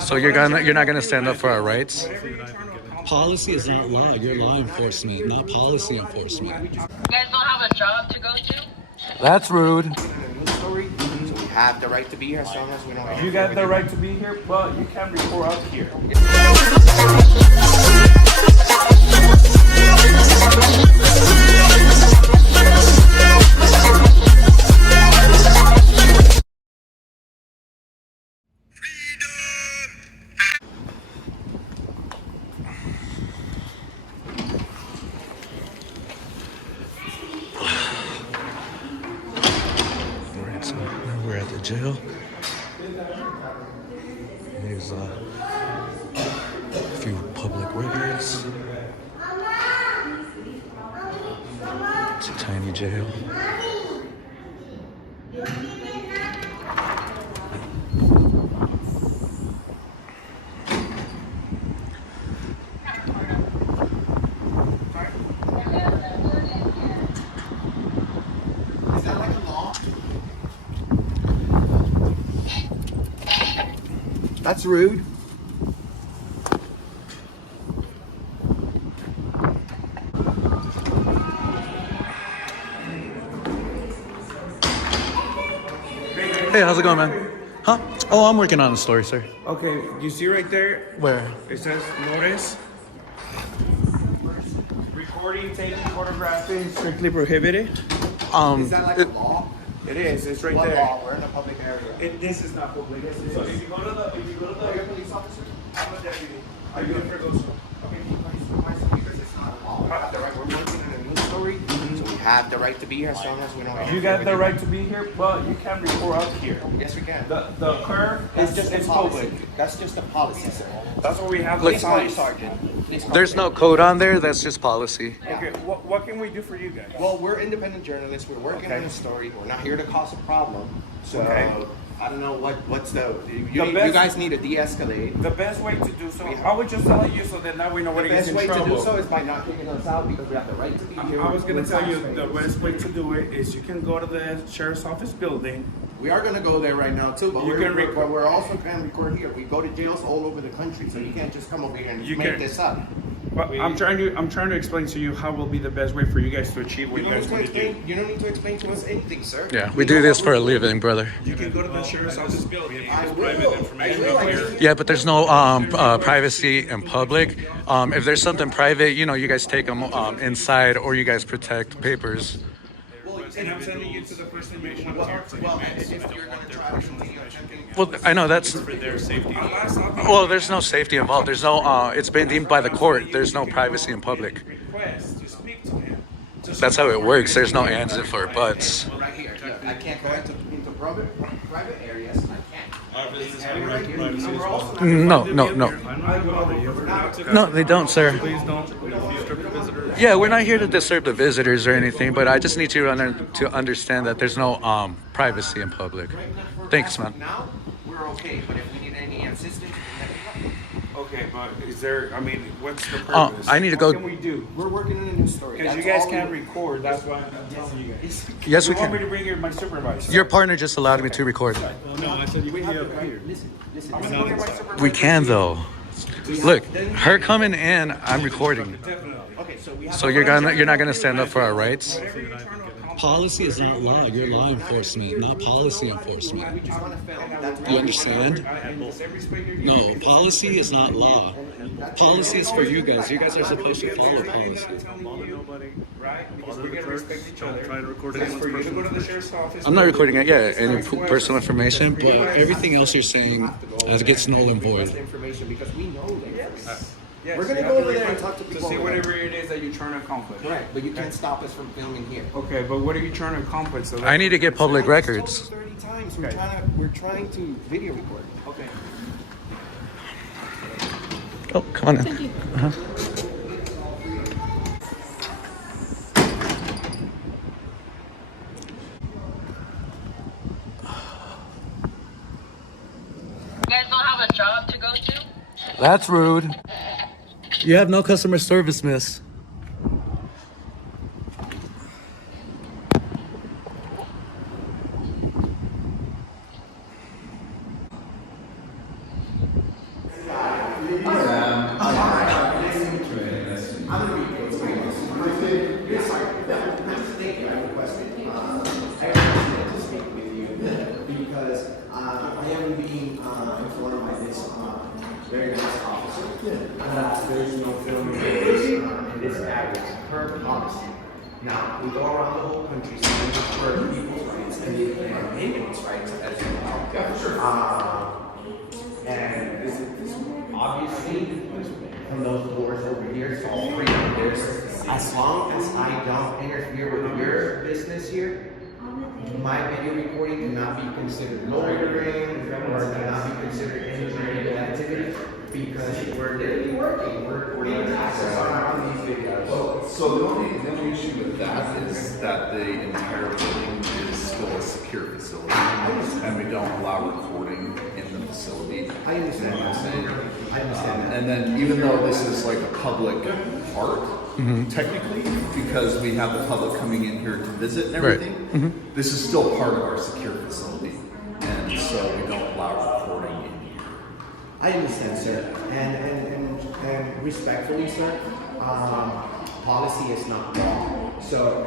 So you're not gonna stand up for our rights? Policy is not law. You're law enforcement, not policy enforcement. You guys don't have a job to go to? That's rude. We have the right to be here as long as we don't. You got the right to be here, but you can't report up here. Alright, so now we're at the jail. There's a few public records. It's a tiny jail. Is that like a law? That's rude. Hey, how's it going, man? Huh? Oh, I'm working on a story, sir. Okay, you see right there? Where? It says notice. Recording, taking, photographing, strictly prohibited. Is that like a law? It is. It's right What there. law? We're in a public area. This is not public. This is. So if you go to the, are you a police officer? I'm a deputy. Are you for those? Okay, because it's not a law. We have the right. We're working on a news story, so we have the right to be here as long as we don't. You got the right to be here, but you can't report up here. Yes, we can. The curve It's is just a it's policy. public. That's just a policy, sir. That's what we have. Look, the Sorry, signs. Sergeant. Please come There's in. no code on there. That's just policy. Okay, what can we do for you guys? Well, we're independent journalists. We're working Okay. on a story. We're not here to cause a problem. So Okay. I don't know what's the. The best- You guys need to de-escalate. The best way to do so, I was just telling you so that now we know what The to get best in way to trouble. do so is by not kicking us out because we have the right to be here. I was going We're to tell you the taxpayers. best way to do it is you can go to the sheriff's office building. We are going to go there right now too, but You can record. but we're also going to record here. We go to jails all over the country, so you can't just come over here and You make can- this up. But I'm trying to explain to you how will be the best way for you guys to achieve what You you don't, guys need to want to do. explain, you don't need to explain to us anything, sir. Yeah, we do this for a living, brother. You can go to the sheriff's office building. I will. Yeah, but there's no privacy in public. If there's something private, you know, you guys take them inside or you guys protect papers. And I'm sending you to the person you want to talk to. Well, if you're going to try to continue attempting. Well, I know that's. For their safety. Well, there's no safety involved. There's no. It's been deemed by the court. There's no privacy in public. Request to speak to him. That's how it works. There's no ands if or buts. Right here. I can't go into private areas. I can't. This is right here. And we're also not- No, no, no. we're not- No, they don't, sir. Please don't disturb the visitors. Yeah, we're not here to disturb the visitors or anything, but I just need you to understand that there's no privacy in public. Thanks, man. Now, we're okay, but if we need any assistance, let me know. Okay, but is there? I mean, what's the purpose? I need to What go- can we do? We're working on a new story. Because you That's guys all can't we- record. That's why I'm telling you guys. Yes, we You want me can. to bring your my supervisor? Your partner just allowed me to record. No, I said you We can have be the up right. here. Listen. I'm gonna get my supervisor. We can though. Look, her coming in, I'm recording. Definitely. Okay, so we have. So you're not gonna stand up for our rights? Whatever you're trying to accomplish. Policy is not law. You're law enforcement, not policy enforcement. We just want to film. That's You understand? Every spray here, No, policy is not law. Policy is for you guys. You guys are supposed to follow policy. Nobody, right? Because we're gonna respect each other. Try to record That's anyone's for you to personal go to the sheriff's office. I'm not recording it yet. Any personal information, But everything else you're saying gets null and void. information because we know the information. Yes, We're gonna you go have over to there and record talk to to people see over there. whatever it is that you're trying to accomplish. Correct, but you can't stop us from filming here. Okay, but what are you trying to accomplish? So I need to get public I just records. told you 30 times. We're Okay. trying to video record. Okay. Oh, come on in. Uh-huh. You guys don't have a job to go to? That's rude. You have no customer service, miss. Because I am being informed by this very nice officer that there's no filming in this area per policy. Now, we go around the whole country standing up for people's rights and the inmates' rights as well. Yeah, for sure. And this is obviously from those doors over here, it's all free. There's, as long as I don't interfere with your business here, my video recording cannot be considered loitering or cannot be considered any illegal activity because we're literally working. We're getting access on these videos. So the only issue with that is that the entire building is still a secure facility, and we don't allow recording in the facility. I understand what you're saying. I understand that. And then even though this is like a public part, technically, because we have the public coming in here to visit and everything, this is still part of our secure facility, and so we don't allow recording in here. I understand, sir, and respectfully, sir, policy is not law. So,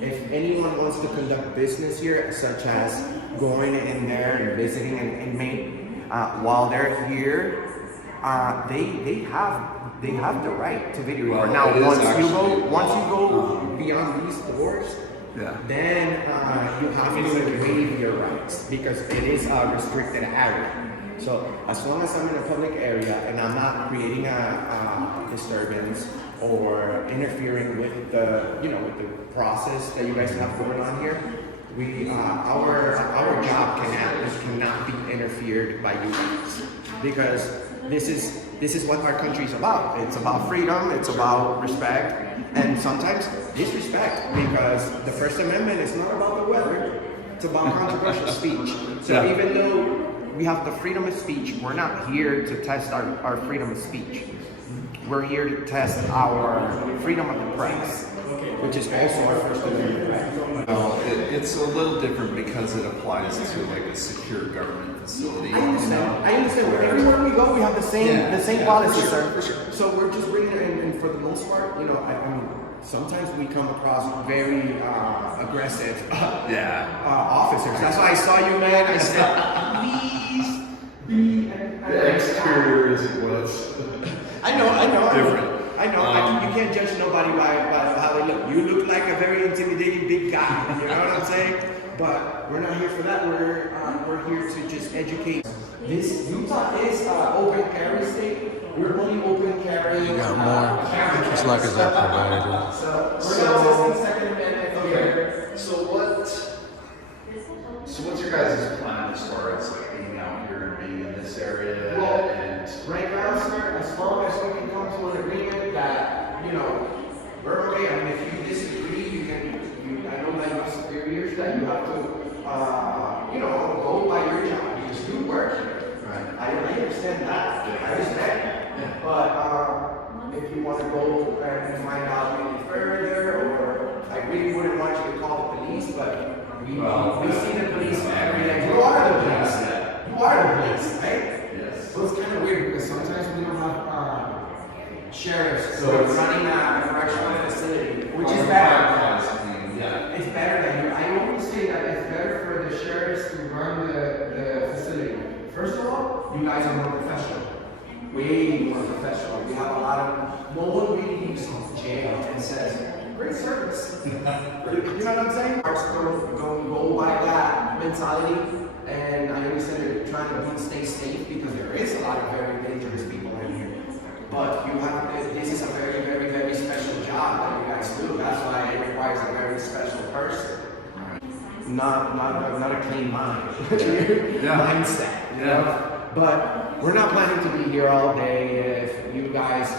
if anyone wants to conduct business here, such as going in there and visiting an inmate while they're here, they have the right to video record. Now, once you go beyond these doors, then you have to waive your rights because it is a restricted area. So as long as I'm in a public area and I'm not creating a disturbance or interfering with the with the process that you guys have going on here, our job cannot be interfered by you guys because this is what our country is about. It's about freedom. It's about respect, and sometimes disrespect because the First Amendment is not about the weather. It's about controversial speech. So even though we have the freedom of speech, we're not here to test our freedom of speech. We're here to test our freedom of the press, which is also our First Amendment right. Well, it's a little different because it applies to like a secure government facility. I understand. Everywhere we go, we have the same policy, sir. For sure. So we're just bringing it in, and for the most part, I mean, sometimes we come across very aggressive officers. That's why I saw you, man. I said, please be. The exterior is what's I know. different. I know. You can't judge nobody by how they look. You look like a very intimidating big guy. You know what I'm saying? But we're not here for that. We're here to just educate. This Utah is open carry state. We're only open carry. You got more as long as I provided. So we're not Second Amendment here. So what's your guys' plan as far as like being out here and being in this area? Well, and right now, sir, as long as we can come to an agreement that, we're okay. I mean, if you disagree, I know that you have superiors that you have to, go by your job because you work here. Right. I understand that. I respect that. But if you want to go and find out any further, or I really wouldn't want you to call the police, but we see the police every day. You are the police. You are the police, right? Yes. So it's kind of weird because sometimes we don't have sheriffs running a correctional facility, which is better. It's better than I always say that it's better for the sheriffs to run the facility. First of all, you guys are more professional. Way more professional. We have a lot of, no one really leaves jail and says, great service. You know what I'm saying? Our go by that mentality, and I understand they're trying to stay safe because there is a lot of very dangerous people in here. But this is a very, very, very special job that you guys do. That's why it requires a very special person. Not a clean mind. Mindset. You know? But we're not planning to be here all day. If you guys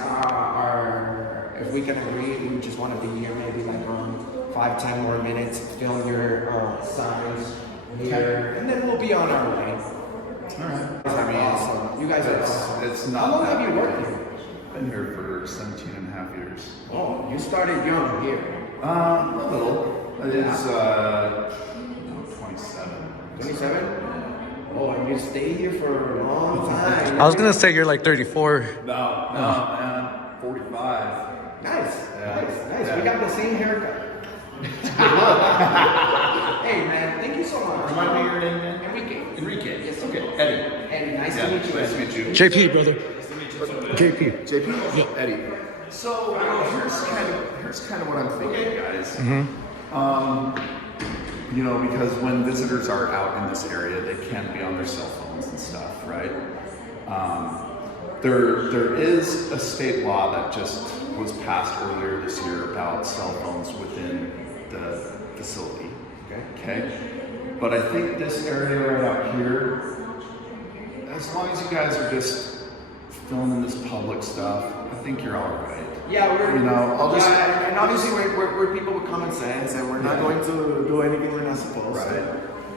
if we can agree, we just want to be here maybe like around 5-10 more minutes, film your signs here, and then we'll be on our way. Alright. I mean, awesome. You guys are awesome. It's not. How long have you worked here? Been here for 17 and a half years. Oh, you started young here. A little. It is 27. 27? Oh, and you stay here for a long time. I was gonna say you're like 34. No, man, 45. Nice, Yeah. nice. Yeah. We got the same haircut. Hey, man, thank you so much. Remind me your name, man. Enrique. Enrique. Yes, Okay, Eddie. Eddie, nice Yeah, to meet you. Nice to meet you. JP, brother. JP. JP? Yeah. Eddie. So here's kind of what I'm thinking, guys. You know, because when visitors are out in this area, they can't be on their cell phones and stuff, right? There is a state law that just was passed earlier this year about cell phones within the facility. Okay. But I think this area right out here, as long as you guys are just filming this public stuff, I think you're all right. Yeah, we're, You know, I'll just- yeah, and obviously we're people with common sense, and we're not Yeah. going to do anything we're not supposed Right.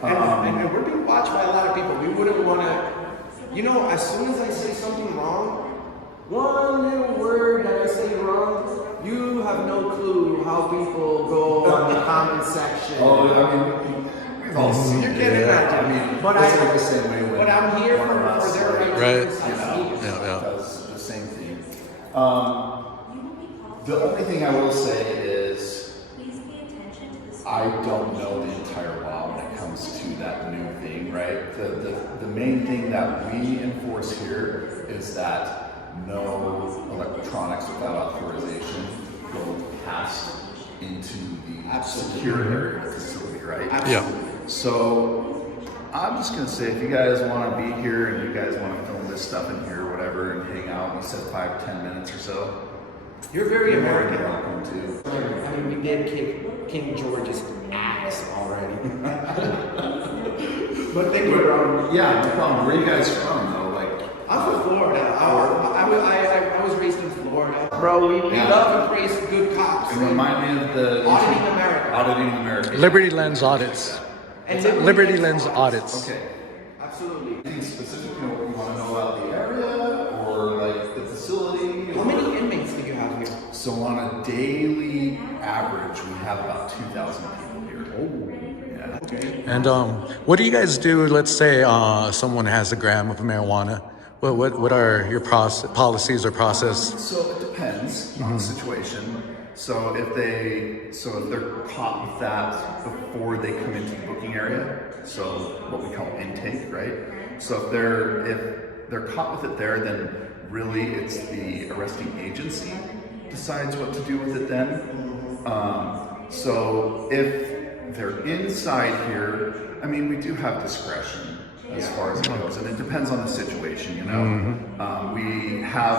to. And we're being watched by a lot of people. We wouldn't want to, you know, as soon as I say something wrong, one little word that I say wrong, you have no clue how people go on the comment section. Oh, I mean, we've all seen You it. can't imagine. I mean, But it's I- like the same way when But I'm here one of for us, their like, Right. rights. you know, Yeah. does the same thing. The only thing I will say is I don't know the entire law when it comes to that new thing, right? The main thing that we enforce here is that no electronics without authorization go past into the secure area of the facility, right? Yeah. So I'm just gonna say, if you guys want to be here and you guys want to film this stuff in here, or whatever, and hang out, and you said 5-10 minutes or so, You're very American. you're welcome to. I mean, we did kick King George's ass already. But thank you, bro. Yeah, no problem. Where are you guys from, though? Like, I'm from Florida. I was raised in Florida. Bro, we Yeah. love and praise good cops. and remind me of the Auditing America. Auditing America. Liberty Lens Audits. And Liberty Lens Audits. Okay. Absolutely. Anything specific you want to know about the area or like the facility? How many inmates do you have here? So on a daily average, we have about 2,000 people here. Oh. Yeah. Okay. And what do you guys do? Let's say someone has a gram of marijuana. What are your policies or process? So it depends on the situation. So if they're caught with that before they come into the booking area, so what we call intake, right? So if they're caught with it there, then really it's the arresting agency decides what to do with it then. So if they're inside here, I mean, we do have discretion as far as it goes, and it depends on the situation, you know. We have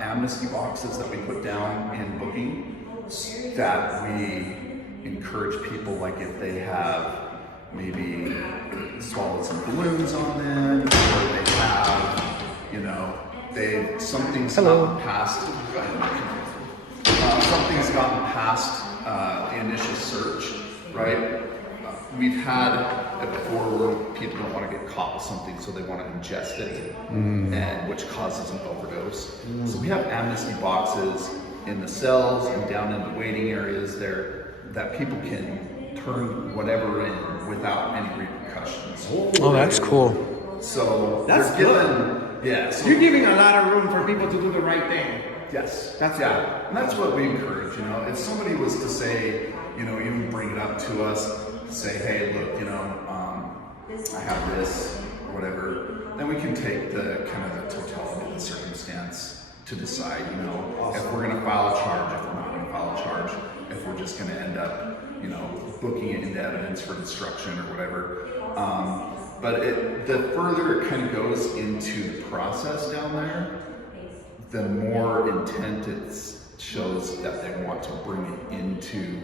amnesty boxes that we put down in booking that we encourage people, like if they have maybe swallowed some balloons on them, or they have, you know, something's gotten past the initial search, right? We've had it before where people don't want to get caught with something, so they want to ingest it, and which causes an overdose. So we have amnesty boxes in the cells and down in the waiting areas there that people can turn whatever in without any repercussions. Oh, that's cool. So That's they're given, yeah. So You're giving a lot of room for people to do the right thing. yes, That's yeah, and that's what we encourage. You know, if somebody was to say, you know, even bring it up to us, say, hey, look, you know, I have this, whatever, then we can take the kind of the totality of the circumstance to decide, you know, if we're going to file a charge, if we're not going to file a charge, if we're just going to end up, you know, booking it into evidence for destruction or whatever. But the further it kind of goes into the process down there, the more intent it shows that they want to bring it into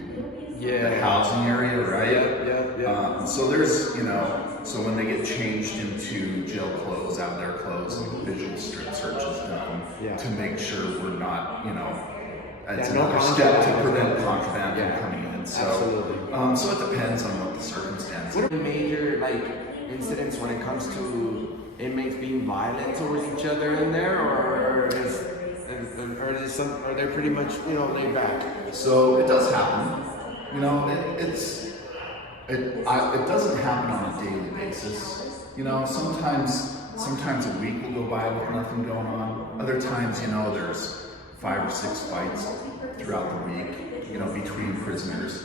the housing area, right? So there's, you know, so when they get changed into jail clothes, out their clothes, visual strip search is done to make sure we're not, you know, it's no another step to contraband. prevent contraband from coming in. So, Absolutely. So it depends on what the circumstance What is. are the major incidents when it comes to inmates being violent towards each other in there, or are they pretty much laid back? So it does happen. You know, it doesn't happen on a daily basis. You know, sometimes a week will go by with nothing going on. Other times, you know, there's 5 or 6 fights throughout the week, you know, between prisoners.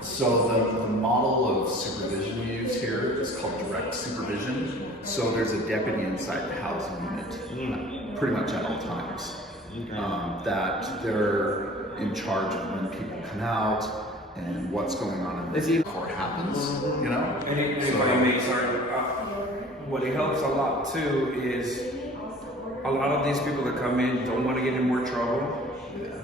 So the model of supervision we use here is called direct supervision. So there's a deputy inside the housing unit, pretty much at all times, that they're in charge of when people come out and what's going on in the court happens, you know? And if I may, sorry, what it helps a lot too is a lot of these people that come in don't want to get in more trouble.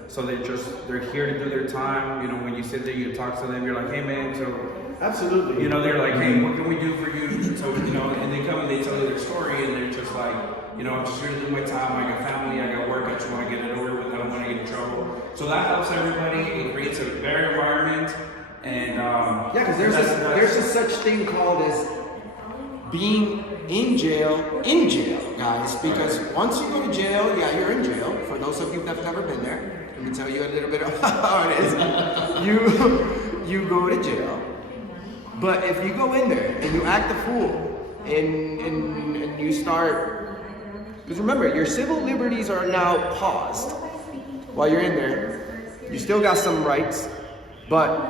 So they're here to do their time. You know, when you sit there, you talk to them, you're like, hey man, so Absolutely. you know, they're like, hey, what can we do for you? So, you know, and they come and they tell you their story and they're just like, you know, I'm just here to do my time. I got family, I got work, I just want to get it over with. I don't want to get in trouble. So that helps everybody. It creates a better environment. And Yeah, because there's a such thing called as being in jail, guys. Because once you go to jail, yeah, you're in jail. For those of you that've never been there, let me tell you a little bit of how it is. You go to jail, but if you go in there and you act a fool and you start, because remember, your civil liberties are now paused while you're in there. You still got some rights, but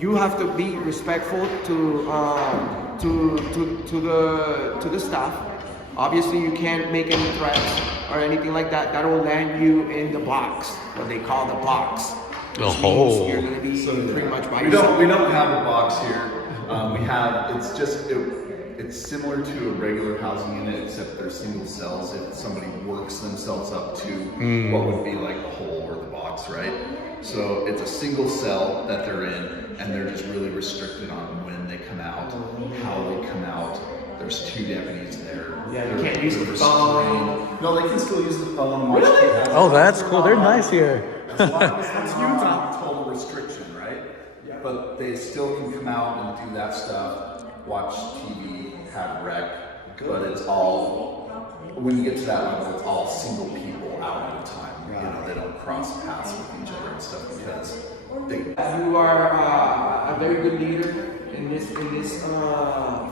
you have to be respectful to the staff. Obviously, you can't make any threats or anything like that. That will land you in the box, what they call the box. The Which hole. means you're gonna be pretty much by We yourself. don't have a box here. We have, it's similar to a regular housing unit, except they're single cells. If somebody works themselves up to what would be like the hole or the box, right? So it's a single cell that they're in, and they're just really restricted on when they come out, how they come out. There's 2 deputies there. Yeah, you can't use the phone. No, they can still use the phone. Watch Really? TV. Oh, that's cool. They're nice here. That's Utah. Total restriction, right? But they still can come out and do that stuff, watch TV, have rec. But it's all, when you get to that level, it's all single people out at a time. You know, they don't cross paths with each other and stuff because they. You are a very good leader in this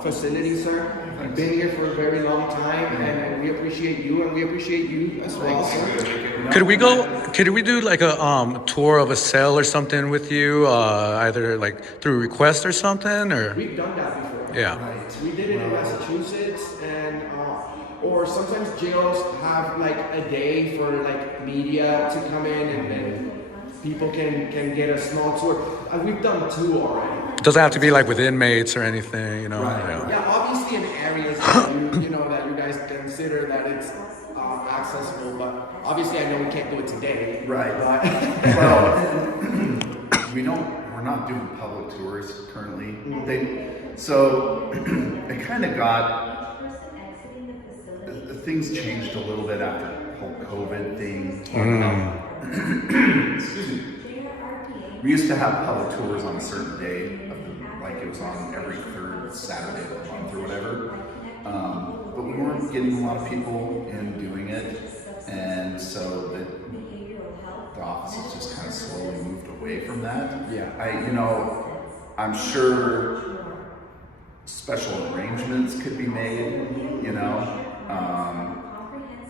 facility, sir. You've been here for a very long time, and we appreciate you, and we appreciate you as well, sir. Could we do like a tour of a cell or something with you, either like through request or something, or? We've done that before. Yeah. We did it in Massachusetts, and or sometimes jails have like a day for like media to come in, and people can get a small tour. We've done 2 already. It doesn't have to be like with inmates or anything, you know? Right. Yeah, obviously in areas that you know that you guys consider that it's accessible, but obviously I know we can't do it today. Right. But Well, we're not doing public tours currently. So it kind of got, things changed a little bit after the whole COVID thing. Excuse me. We used to have public tours on a certain day, like it was on every 3rd Saturday of the month or whatever. But we weren't getting a lot of people in doing it, and so the offices just kind of slowly moved away from that. Yeah. I'm sure special arrangements could be made,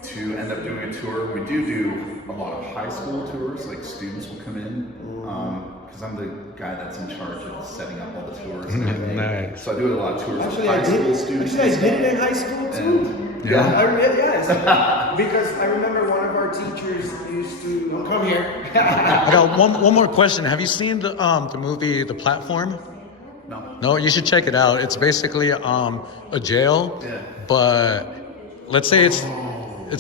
to end up doing a tour. We do a lot of high school tours, like students will come in, because I'm the guy that's in charge of setting up all the tours and everything. Nice. So I do a lot of tours with actually, high school students. I did it in high school too. And, Yes. Because I remember one of our teachers used to come here. I got one more question. Have you seen the movie The Platform? No, you should check it out. It's basically a jail, Yeah. but let's say it's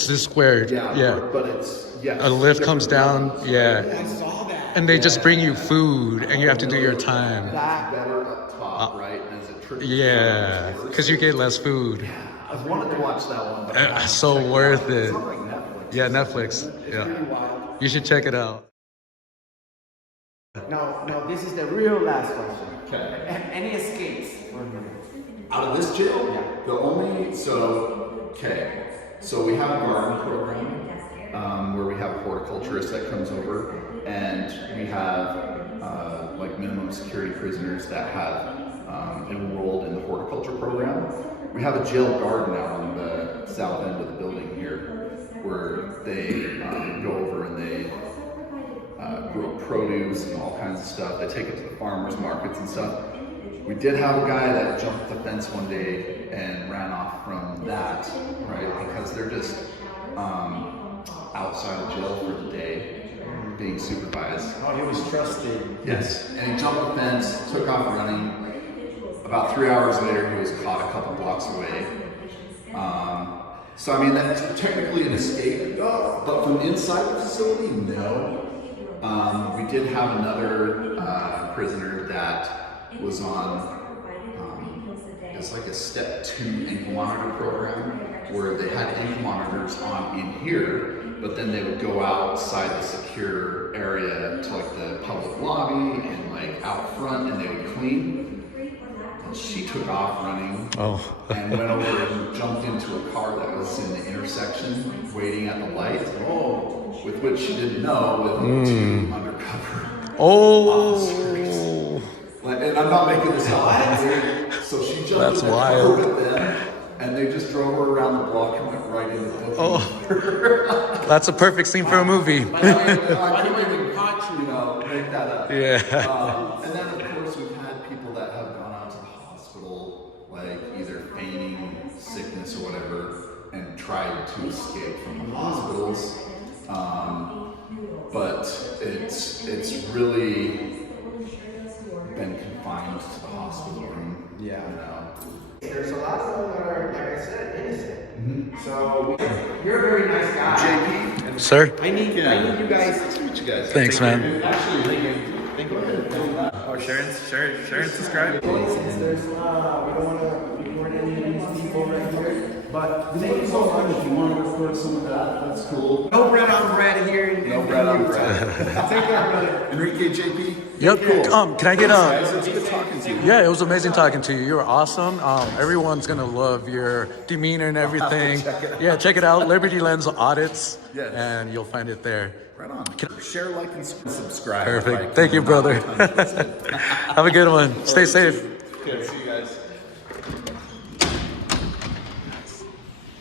this square. Yeah. But it's, A lift comes down, I saw that. and they just bring you food, and you have to do your time. That better up top, right? And as it trickles Yeah, down, because you get less food. I've wanted to watch that one, but So worth it. it's not like Netflix. Yeah, Netflix. Yeah, pretty wild. you should check it out. Now, this is the real last question. Okay. Any escapes from here? Out of this jail? Yeah. So we have a garden program where we have a horticulturist that comes over, and we have like minimum security prisoners that have enrolled in the horticulture program. We have a jail garden out on the south end of the building here, where they go over and they grow produce and all kinds of stuff. They take it to the farmers markets and stuff. We did have a guy that jumped the fence one day and ran off from that, right? Because they're just outside of jail for the day, being supervised. Oh, he was trusted. Yes, and he jumped the fence, took off running. About 3 hours later, he was caught a couple blocks away. So I mean, that's technically an escape, but from inside the facility, no. We did have another prisoner that was on, it's like a step 2 ankle monitor program, where they had ankle monitors on in here, but then they would go outside the secure area to like the public lobby and like out front, and they would clean. And she took off running and went over and jumped into a car that was in the intersection waiting at the light. With which she didn't know with 2 undercover officers. Like, and I'm not making this up. So she jumped in the car with them, and they just drove her around the block and went right into the booking. That's a perfect scene for a movie. I can't even make that up. Yeah. And then of course we've had people that have gone out to the hospital, like either feigning sickness or whatever, and tried to escape from the hospitals. But it's really been confined to the hospital room. Yeah. You know. There's a lot of them that are, like I said, innocent. So you're a very nice guy. JP, Sir? I need you guys. nice to meet you guys. Thanks, man. Oh, Sharon subscribed. There's, we don't want to record any of these people right here. But thank you so much. If you want to record some of that, that's cool. No bread on bread here. No bread on bread. Take care, brother. Enrique, JP. Yep. Can I get Guys, it's good talking to you. Yeah, it was amazing talking to you. You were awesome. Everyone's gonna love your demeanor and everything. Yeah, check it out. Liberty Lens Audits, Yes. and you'll find it there. Right on. Share, like, and subscribe. Perfect. Like, Thank you, brother. not twisted. Have a good one. Stay safe. Okay, see you guys.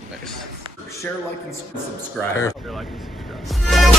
Nice. Share, like, and subscribe. Perfect. Share, like, and subscribe.